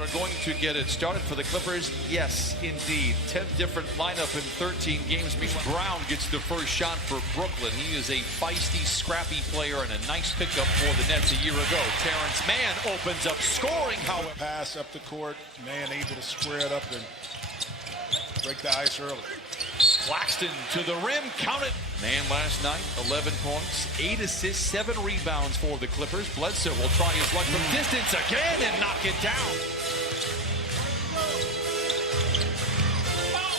Are going to get it started for the Clippers? Yes, indeed. 10th different lineup in 13 games. Brown gets the first shot for Brooklyn. He is a feisty, scrappy player and a nice pickup for the Nets a year ago. Terrence Mann opens up scoring. How pass up the court, Mann able to square it up and break the ice early. Claxton to the rim, count it. Mann last night, 11 points, 8 assists, 7 rebounds for the Clippers. Bledsoe will try his luck from distance again and knock it down.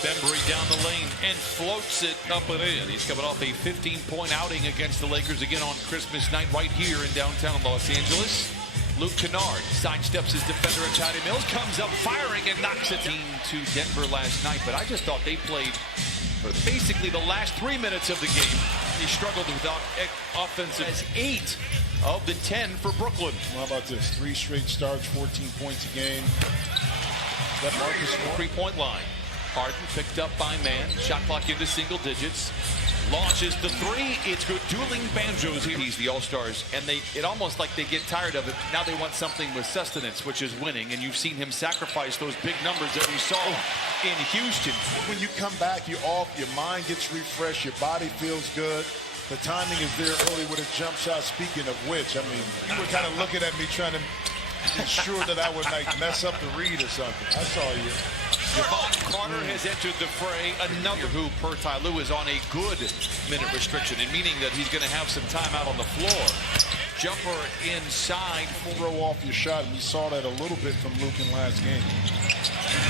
Bembry down the lane and floats it up and in. He's coming off a 15-point outing against the Lakers again on Christmas night right here in downtown Los Angeles. Luke Kennard sidesteps his defender at Patty Mills, comes up firing and knocks it to Denver last night. But I just thought they played for basically the last 3 minutes of the game. They struggled without offensive. As 8 of the 10 for Brooklyn. How about this? 3 straight starts, 14 points a game. That Marcus 3-point line. Harden picked up by Mann. Shot clock into single digits. Launches the 3. It's good. Dueling banjos here. He's the All-Stars, and it almost like they get tired of it. Now they want something with sustenance, which is winning, and you've seen him sacrifice those big numbers that we saw in Houston. When you come back, you're off, your mind gets refreshed, your body feels good. The timing is there early with a jump shot. Speaking of which, I mean, you were kind of looking at me trying to ensure that I would like mess up the read or something. I saw you. Javon Carter has entered the fray. Another who, per Ty Lue, is on a good minute restriction, and meaning that he's going to have some time out on the floor. Jumper inside. Throw off your shot, and we saw that a little bit from Luke in last game.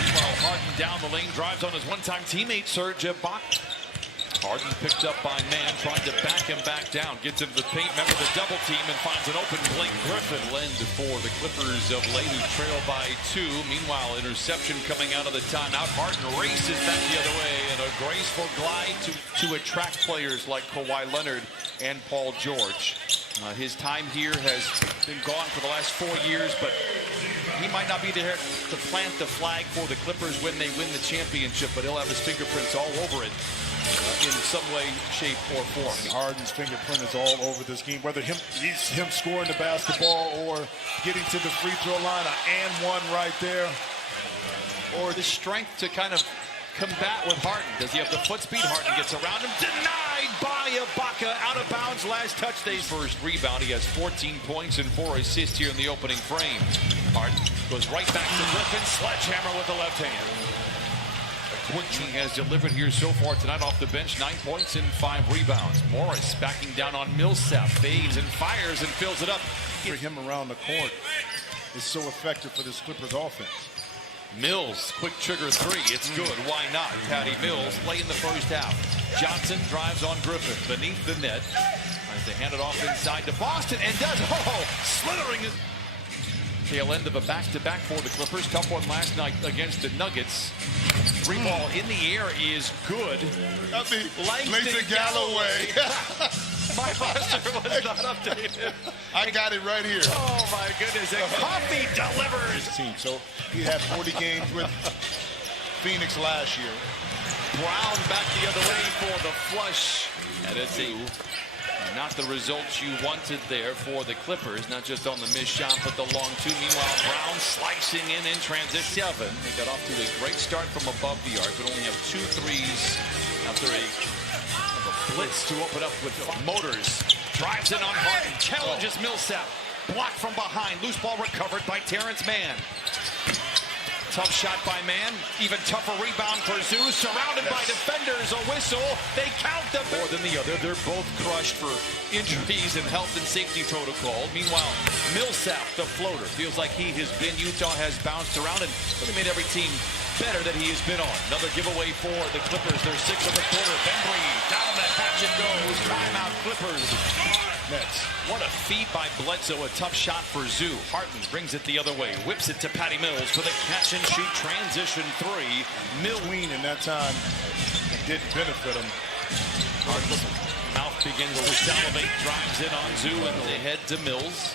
Meanwhile, Harden down the lane, drives on his one-time teammate, Serge Ibaka. Harden picked up by Mann, trying to back him back down. Gets into the paint, remember the double team, and finds an open Blake Griffin. Lend for the Clippers of late, who trail by 2. Meanwhile, interception coming out of the timeout. Harden races back the other way, and a graceful glide to attract players like Kawhi Leonard and Paul George. His time here has been gone for the last 4 years, but he might not be there to plant the flag for the Clippers when they win the championship, but he'll have his fingerprints all over it. In some way, shape, or form. Harden's fingerprint is all over this game, whether him scoring the basketball or getting to the free throw line, and one right there. Or the strength to kind of combat with Harden. Does he have the foot speed? Harden gets around him. Denied by Ibaka. Out of bounds. Last touch. Day's first rebound. He has 14 points and 4 assists here in the opening frame. Harden goes right back to Griffin. Sledgehammer with the left hand. Quickly has delivered here so far tonight off the bench. 9 points and 5 rebounds. Morris backing down on Millsap. Fades and fires and fills it up. For him around the court is so effective for this Clippers offense. Mills, quick trigger 3. It's good. Why not? Patty Mills late in the first half. Johnson drives on Griffin beneath the net. Tries to hand it off inside to Boston and does. Oh, slithering it. Tail end of a back-to-back for the Clippers. Tough one last night against the Nuggets. 3 ball in the air is good. Langston Galloway. My roster was not updated. I got it right here. Oh my goodness, and Coffee delivers. So he had 40 games with Phoenix last year. Brown back the other way for the flush. And it's not the results you wanted there for the Clippers, not just on the missed shot, but the long 2. Meanwhile, Brown slicing in transition. 7. They got off to a great start from above the arc, but only have 2 threes after a blitz to open up with Motors. Drives in on Harden, challenges Millsap. Blocked from behind, loose ball recovered by Terrence Mann. Tough shot by Mann. Even tougher rebound for Zeus. Surrounded by defenders. A whistle. They count the more than the other. They're both crushed for injuries and health and safety protocol. Meanwhile, Millsap, the floater, feels like he has been. Utah has bounced around and really made every team better that he has been on. Another giveaway for the Clippers. They're 6 of the quarter. Bembry down the hatch it goes. Timeout Clippers. Nets. What a feed by Bledsoe. A tough shot for Zoo. Harden brings it the other way. Whips it to Patty Mills for the catch and shoot transition 3. Queen in that time didn't benefit him. Harden's mouth begins to salivate. Drives in on Zoo and they head to Mills.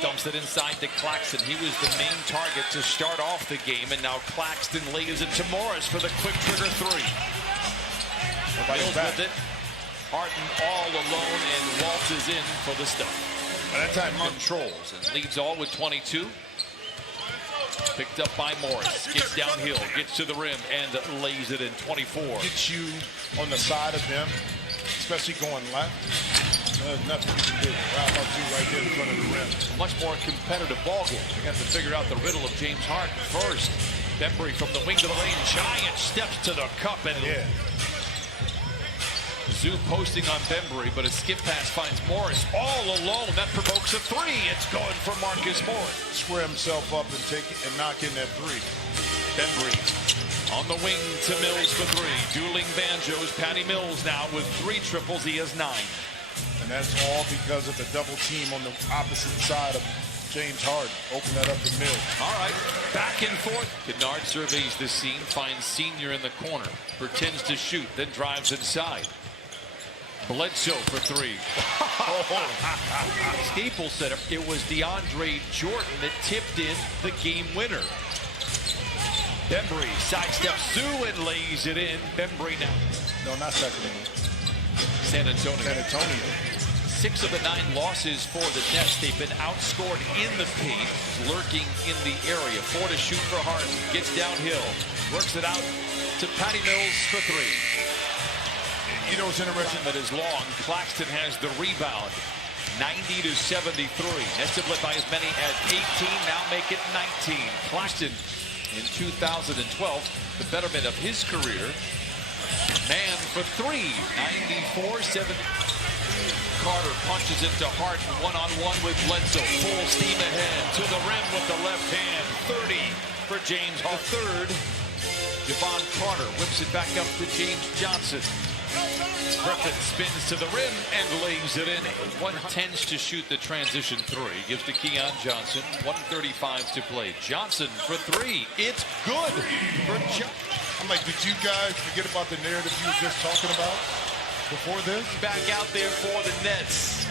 Dumps it inside to Claxton. He was the main target to start off the game, and now Claxton lays it to Morris for the quick trigger 3. Mills with it. Harden all alone and waltzes in for the stuff. By that time, controls and leads all with 22. Picked up by Morris. Gets downhill, gets to the rim, and lays it in 24. Gets you on the side of him, especially going left. There's nothing you can do. How about you right there in front of the rim? A much more competitive ball game. We got to figure out the riddle of James Harden first. Bembry from the wing to the lane. Giant steps to the cup and Zoo posting on Bembry, but a skip pass finds Morris all alone. That provokes a three. It's going for Marcus Morris. Square himself up and take it and knock in that three. Bembry on the wing to Mills for three. Dueling banjos. Patty Mills now with 3 triples. He has 9. And that's all because of the double team on the opposite side of James Harden. Open that up to Mills. All right, back and forth. Kennard surveys the scene, finds Senior in the corner, pretends to shoot, then drives inside. Bledsoe for 3. Staples said it was DeAndre Jordan that tipped in the game winner. Bembry sidesteps Zoo and lays it in. Bembry now. No, not Sacramento. San Antonio. San Antonio. 6 of the 9 losses for the Nets. They've been outscored in the paint, lurking in the area. 4 to shoot for Harden. Gets downhill, works it out to Patty Mills for 3. You know what's interesting? That is long. Claxton has the rebound. 90 to 73. Nets have led by as many as 18. Now make it 19. Claxton in 2012, the betterment of his career. Man for 3. 94-70. Carter punches it to Harden. One-on-one with Bledsoe. Full steam ahead to the rim with the left hand. 30 for James Harden. Third. Javon Carter whips it back up to James Johnson. Griffin spins to the rim and lays it in. 110 to shoot the transition 3. Gives to Keon Johnson. 1:35 to play. Johnson for 3. It's good for Johnson. I'm like, did you guys forget about the narrative you were just talking about before this? Back out there for the Nets.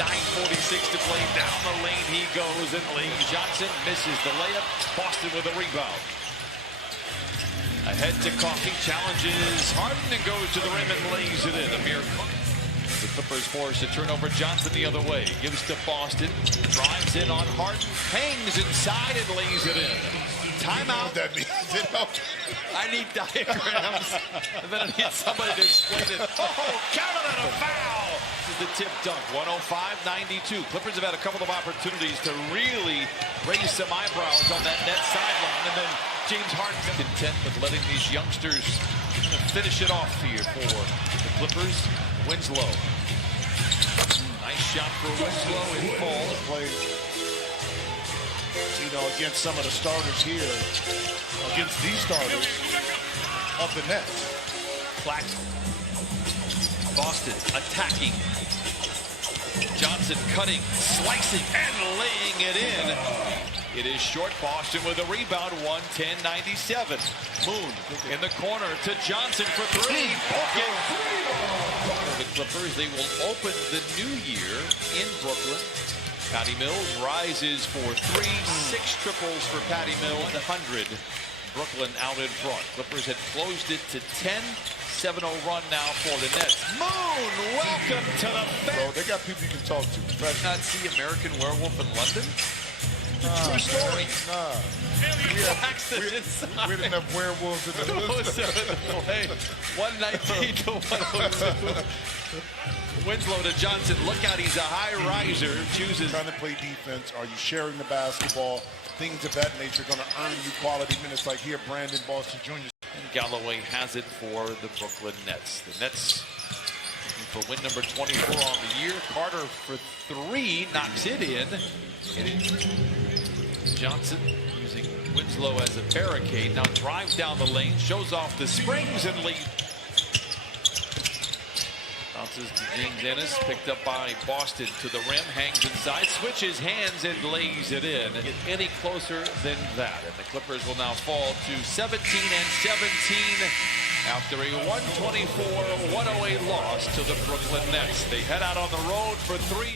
9:46 to play. Down the lane he goes, and Lane Johnson misses the layup. Boston with a rebound. Ahead to Coffey, challenges Harden and goes to the rim and lays it in. Amir Cook. The Clippers forced to turn over Johnson the other way. Gives to Boston. Drives in on Harden. Hangs inside and lays it in. Timeout. That means, I need diagrams. And then I need somebody to explain it. Oh, counted on a foul. This is the tip dunk. 105-92. Clippers have had a couple of opportunities to really raise some eyebrows on that net sideline. And then James Harden's content with letting these youngsters finish it off here for the Clippers. Winslow. Nice shot for Winslow. It falls. You know, against some of the starters here, against these starters of the Nets. Claxton. Boston attacking. Johnson cutting, slicing, and laying it in. It is short. Boston with a rebound. 110-97. Moon in the corner to Johnson for 3. Okay. For the Clippers, they will open the new year in Brooklyn. Patty Mills rises for 3. 6 triples for Patty Mills. 100. Brooklyn out in front. Clippers had closed it to 10. 7-0 run now for the Nets. Moon, welcome to the bench. Bro, they got people you can talk to. Did you not see American Werewolf in London? True story. Nah. We had enough werewolves in the 119 to 102. Winslow to Johnson. Look out, he's a high riser. Chooses. Trying to play defense. Are you sharing the basketball? Things of that nature going to earn you quality minutes like here, Brandon Boston Jr. And Galloway has it for the Brooklyn Nets. The Nets looking for win number 24 on the year. Carter for 3, knocks it in. Johnson using Winslow as a barricade. Now drives down the lane, shows off the springs and leads. Bounces to James Ennis, picked up by Boston to the rim, hangs inside, switches hands and lays it in. Get any closer than that. And the Clippers will now fall to 17-17 after a 124-108 loss to the Brooklyn Nets. They head out on the road for 3.